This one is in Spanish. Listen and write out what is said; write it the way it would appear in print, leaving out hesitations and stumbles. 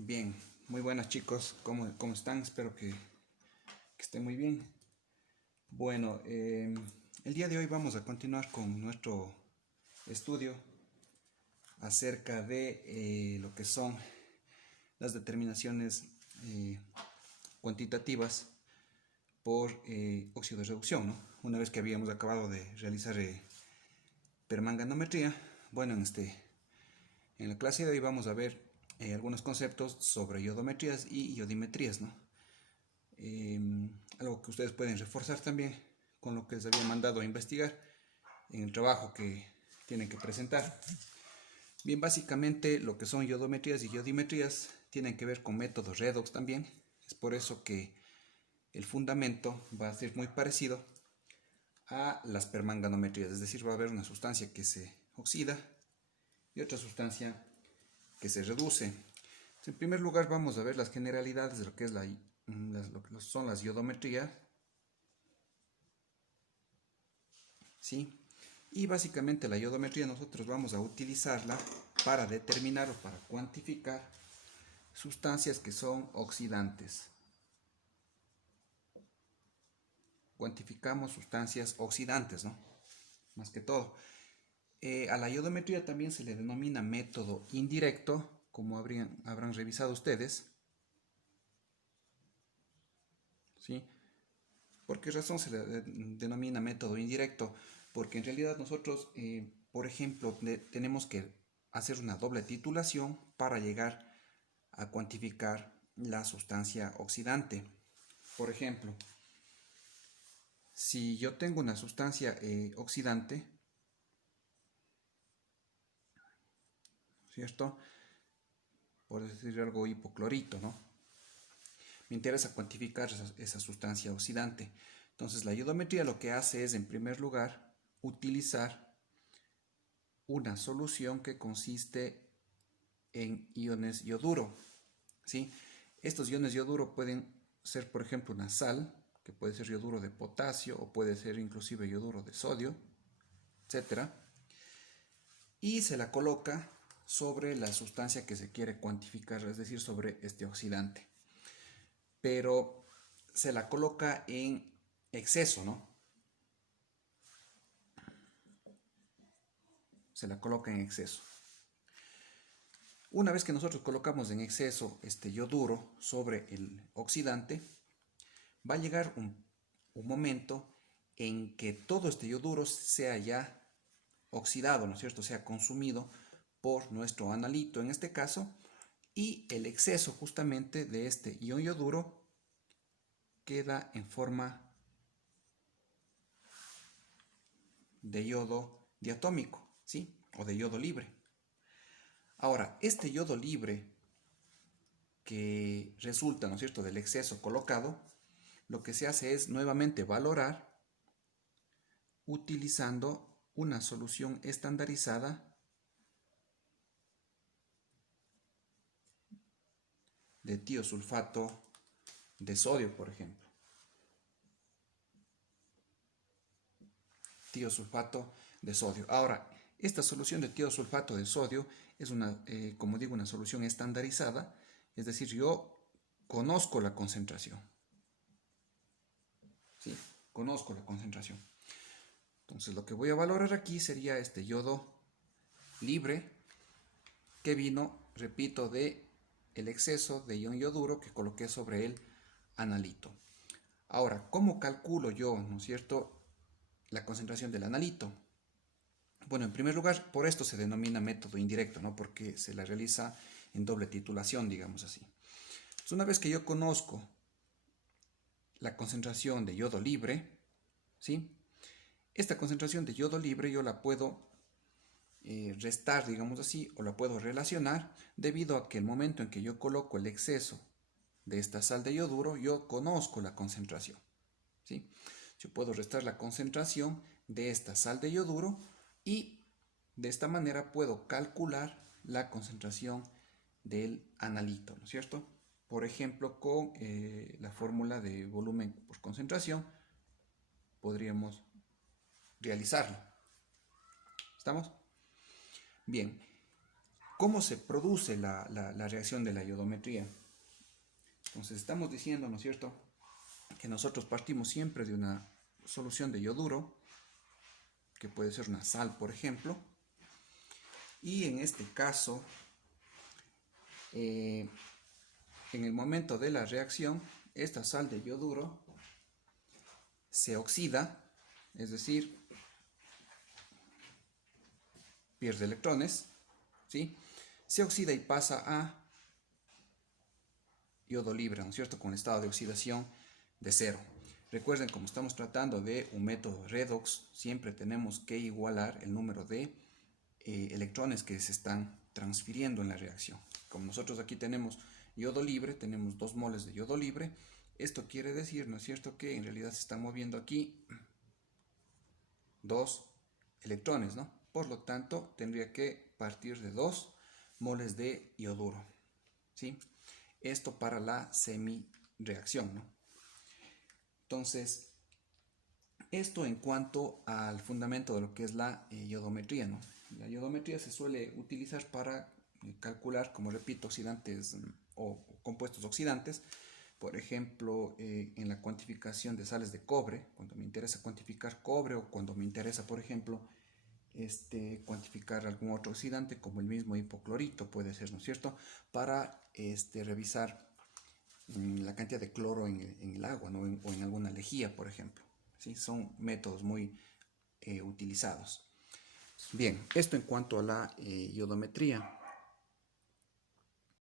Bien, muy buenas chicos, ¿cómo están? Espero que estén muy bien. Bueno, el día de hoy vamos a continuar con nuestro estudio acerca de lo que son las determinaciones eh, cuantitativas por óxido de reducción, ¿no? Una vez que habíamos acabado de realizar permanganometría, bueno, en la clase de hoy vamos a ver algunos conceptos sobre iodometrías y iodimetrías, ¿no? Algo que ustedes pueden reforzar también con lo que les había mandado a investigar en el trabajo que tienen que presentar. Bien, básicamente lo que son iodometrías y iodimetrías tienen que ver con métodos redox también. Es por eso que el fundamento va a ser muy parecido a las permanganometrías, es decir, va a haber una sustancia que se oxida y otra sustancia que se reduce. En primer lugar vamos a ver las generalidades de lo que es lo que son las iodometrías, ¿sí? Y básicamente la iodometría nosotros vamos a utilizarla para determinar o para cuantificar sustancias que son oxidantes. Cuantificamos sustancias oxidantes, ¿no? Más que todo. A la iodometría también se le denomina método indirecto, como habrán revisado ustedes, ¿sí? ¿Por qué razón se le denomina método indirecto? Porque en realidad nosotros, por ejemplo, tenemos que hacer una doble titulación para llegar a cuantificar la sustancia oxidante. Por ejemplo, si yo tengo una sustancia oxidante, ¿cierto? Por decir algo, hipoclorito, ¿no? Me interesa cuantificar esa sustancia oxidante. Entonces la iodometría lo que hace es, en primer lugar, utilizar una solución que consiste en iones yoduro, ¿sí? Estos iones yoduro pueden ser, por ejemplo, una sal, que puede ser yoduro de potasio o puede ser inclusive yoduro de sodio, etcétera, y se la coloca sobre la sustancia que se quiere cuantificar, es decir, sobre este oxidante. Pero se la coloca en exceso, ¿no? Se la coloca en exceso. Una vez que nosotros colocamos en exceso este yoduro sobre el oxidante, va a llegar un momento en que todo este yoduro sea ya oxidado, ¿no es cierto? Sea consumido por nuestro analito en este caso, y el exceso justamente de este ion yoduro queda en forma de yodo diatómico, ¿sí? O de yodo libre. Ahora, este yodo libre que resulta, ¿no es cierto?, del exceso colocado, lo que se hace es nuevamente valorar utilizando una solución estandarizada de tiosulfato de sodio, por ejemplo. Tiosulfato de sodio. Ahora, esta solución de tiosulfato de sodio es como digo, una solución estandarizada, es decir, yo conozco la concentración. ¿Sí? Conozco la concentración. Entonces, lo que voy a valorar aquí sería este yodo libre que vino, repito, de el exceso de ion yoduro que coloqué sobre el analito. Ahora, ¿cómo calculo yo, no es cierto, la concentración del analito? Bueno, en primer lugar, por esto se denomina método indirecto, ¿no? Porque se la realiza en doble titulación, digamos así. Entonces, una vez que yo conozco la concentración de yodo libre, ¿sí? Esta concentración de yodo libre yo la puedo restar, digamos así, o la puedo relacionar debido a que el momento en que yo coloco el exceso de esta sal de yoduro, yo conozco la concentración, ¿sí? Yo puedo restar la concentración de esta sal de yoduro y de esta manera puedo calcular la concentración del analito, ¿no es cierto? Por ejemplo, con la fórmula de volumen por concentración podríamos realizarlo. ¿Estamos? Bien. ¿Cómo se produce la reacción de la iodometría? Entonces estamos diciendo, ¿no es cierto?, que nosotros partimos siempre de una solución de yoduro, que puede ser una sal, por ejemplo, y en este caso, en el momento de la reacción, esta sal de yoduro se oxida, es decir, pierde electrones, ¿sí? Se oxida y pasa a yodo libre, ¿no es cierto?, con estado de oxidación de 0. Recuerden, como estamos tratando de un método redox, siempre tenemos que igualar el número de electrones que se están transfiriendo en la reacción. Como nosotros aquí tenemos yodo libre, tenemos 2 moles de yodo libre, esto quiere decir, ¿no es cierto?, que en realidad se están moviendo aquí 2 electrones, ¿no? Por lo tanto, tendría que partir de 2 moles de yoduro, ¿sí? Esto para la semi-reacción, ¿no? Entonces, esto en cuanto al fundamento de lo que es la iodometría, ¿no? La iodometría se suele utilizar para calcular, como repito, oxidantes o compuestos oxidantes. Por ejemplo, en la cuantificación de sales de cobre, cuando me interesa cuantificar cobre o cuando me interesa, por ejemplo, cuantificar algún otro oxidante como el mismo hipoclorito, puede ser, ¿no es cierto?, para revisar la cantidad de cloro en el agua, ¿no?, o en alguna lejía, por ejemplo. ¿Sí? Son métodos muy utilizados. Bien, esto en cuanto a la iodometría.